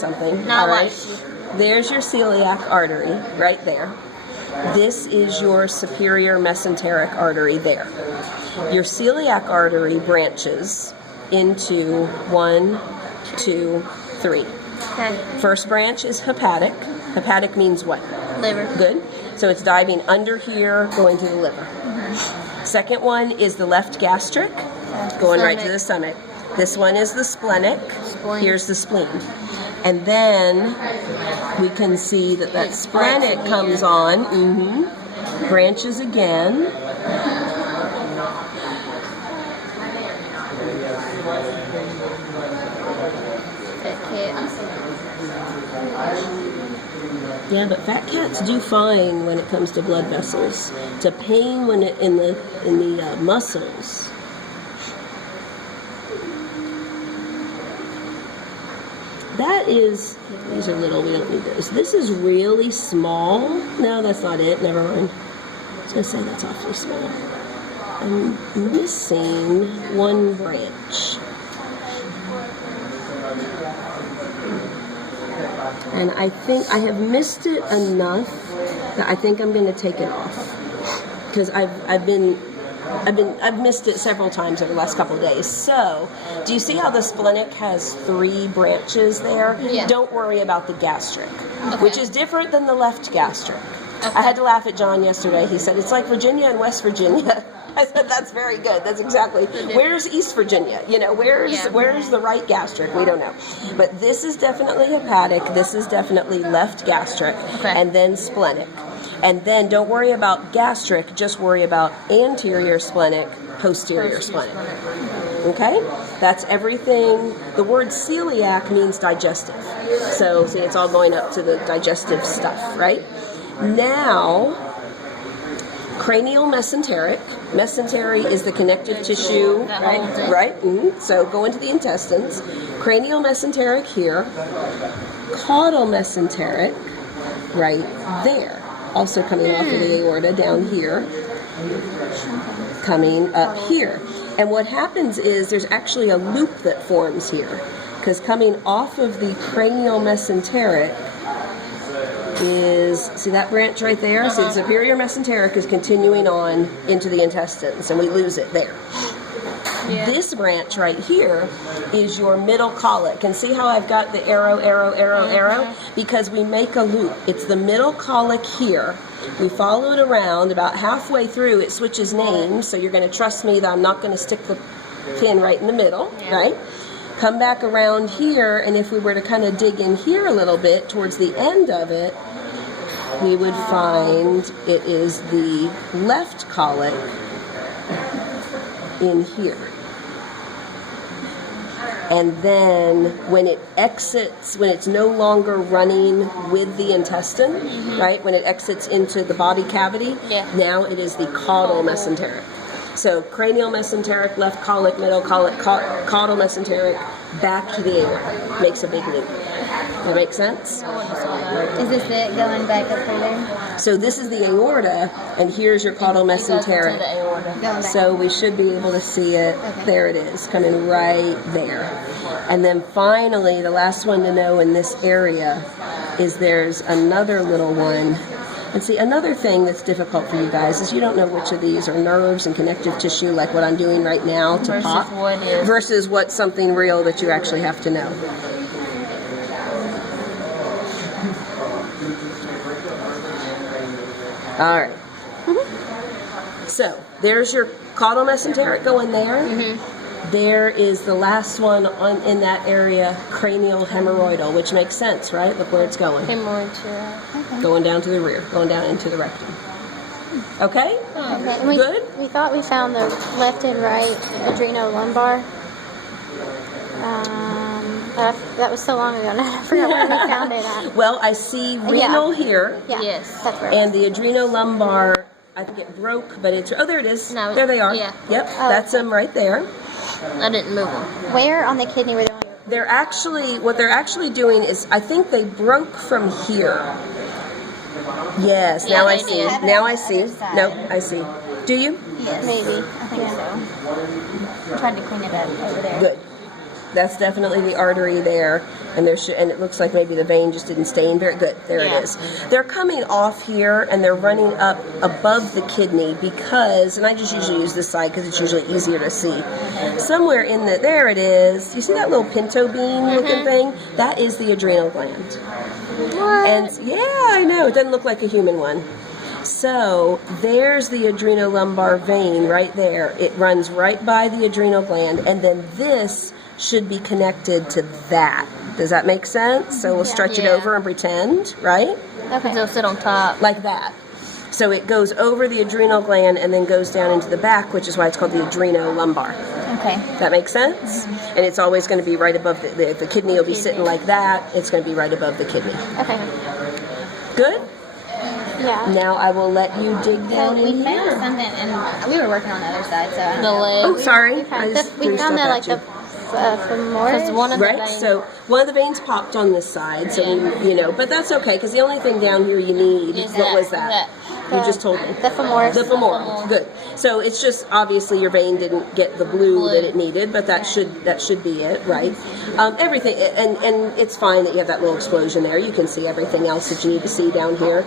something. Not all right. like There's your celiac artery right there. This is your superior mesenteric artery there. Your celiac artery branches into 1, 2, 3. Okay. First branch is hepatic. Hepatic means what? Liver. Good. So it's diving under here, going to the liver. Second one is the left gastric, going right to the stomach. This one is the splenic. Spleen. Here's the spleen. And then we can see that that splenic comes on, branches again. Yeah, but fat cats do fine when it comes to blood vessels. It's a pain when it in the muscles. That is, these are little, we don't need those. This is really small. No, that's not it. Never mind. I was going to say that's awfully small. I'm missing one branch. And I think I have missed it enough that I think I'm going to take it off. Because I've missed it several times over the last couple of days. So, do you see how the splenic has 3 branches there? Yeah. Don't worry about the gastric, which is different than the left gastric. Okay. I had to laugh at John yesterday. He said, it's like Virginia and West Virginia. I said, that's very good. That's exactly. Where's East Virginia? You know, where's the right gastric? We don't know. But this is definitely hepatic. This is definitely left gastric. Okay. And then splenic. And then don't worry about gastric, just worry about anterior splenic, posterior splenic. Okay? That's everything. The word celiac means digestive. So, see, it's all going up to the digestive stuff, right? Now, cranial mesenteric. Mesentery is the connective tissue, right? So go into the intestines. Cranial mesenteric here. Caudal mesenteric right there. Also coming off of the aorta down here. Coming up here. And what happens is there's actually a loop that forms here. Because coming off of the cranial mesenteric is, see that branch right there? See, the superior mesenteric is continuing on into the intestines, and we lose it there. Yeah. This branch right here is your middle colic. And see how I've got the arrow, arrow, arrow, arrow? Because we make a loop. It's the middle colic here. We follow it around. About halfway through, it switches names, so you're going to trust me that I'm not going to stick the pin right in the middle, right? Come back around here, and if we were to kind of dig in here a little bit, towards the end of it, we would find it is the left colic in here. And then when it exits, when it's no longer running with the intestine, right, when it exits into the body cavity, now it is the caudal mesenteric. So cranial mesenteric, left colic, middle colic, caudal mesenteric, back to the aorta. Makes a big loop. That make sense? Is this it going back up through there? So this is the aorta, and here's your caudal mesenteric. So we should be able to see it. Okay. There it is, coming right there. And then finally, the last one to know in this area is there's another little one. And see, another thing that's difficult for you guys is you don't know which of these are nerves and connective tissue, like what I'm doing right now to versus pop, versus what's something real that you actually have to know. All right. So there's your caudal mesenteric going there. There is the last one in that area, cranial hemorrhoidal, which makes sense, right? Look where it's going. Hemorrhoid. Going down to the rear, going down into the rectum. Okay? Okay. Good? We thought we found the left and right adrenolumbar. That was so long ago now. I forgot where we found it at. Well, I see renal here. Yeah. Yes. That's right. And the adrenolumbar, I think it broke, but it's, oh, there it is. No, there they are. yeah. Yep, that's them right there. I didn't move them. Where on the kidney were they on? They're actually, what they're actually doing is, I think they broke from here. Yes, Yeah, now I they see. did. Now I see. Nope, I see. Do you? Yes. Maybe. I think so. I tried to clean it up over there. Good. That's definitely the artery there. And and it looks like maybe the vein just didn't stain very good. There it is. They're coming off here and they're running up above the kidney because, and I just usually use this side because it's usually easier to see. Somewhere in there it is. You see that little pinto bean looking thing? That is the adrenal gland. What? And yeah, I know. It doesn't look like a human one. So there's the adrenolumbar vein right there. It runs right by the adrenal gland, and then this should be connected to that. Does that make sense? So we'll stretch it over and pretend, right? Okay. So it'll sit on top. Like that. So it goes over the adrenal gland and then goes down into the back, which is why it's called the adrenolumbar. Okay. That makes sense? And it's always going to be right above the kidney will be sitting like that. It's going to be right above the kidney. Okay. Good? Yeah. Now I will let you dig down We in found here. something, and we were working on the other side, so I don't The know. leg. Oh, sorry. I Okay. just We threw found stuff that at like you. the femoris. Because one of the Right, veins. so one of the veins popped on this side, so but that's okay because the only thing down here you need Is what was that? You just told me. The femoris. The femoral. Good. So it's just obviously your vein didn't get the blue that it needed, but that should be it, right? Everything, and it's fine that you have that little explosion there. You can see everything else that you need to see down here.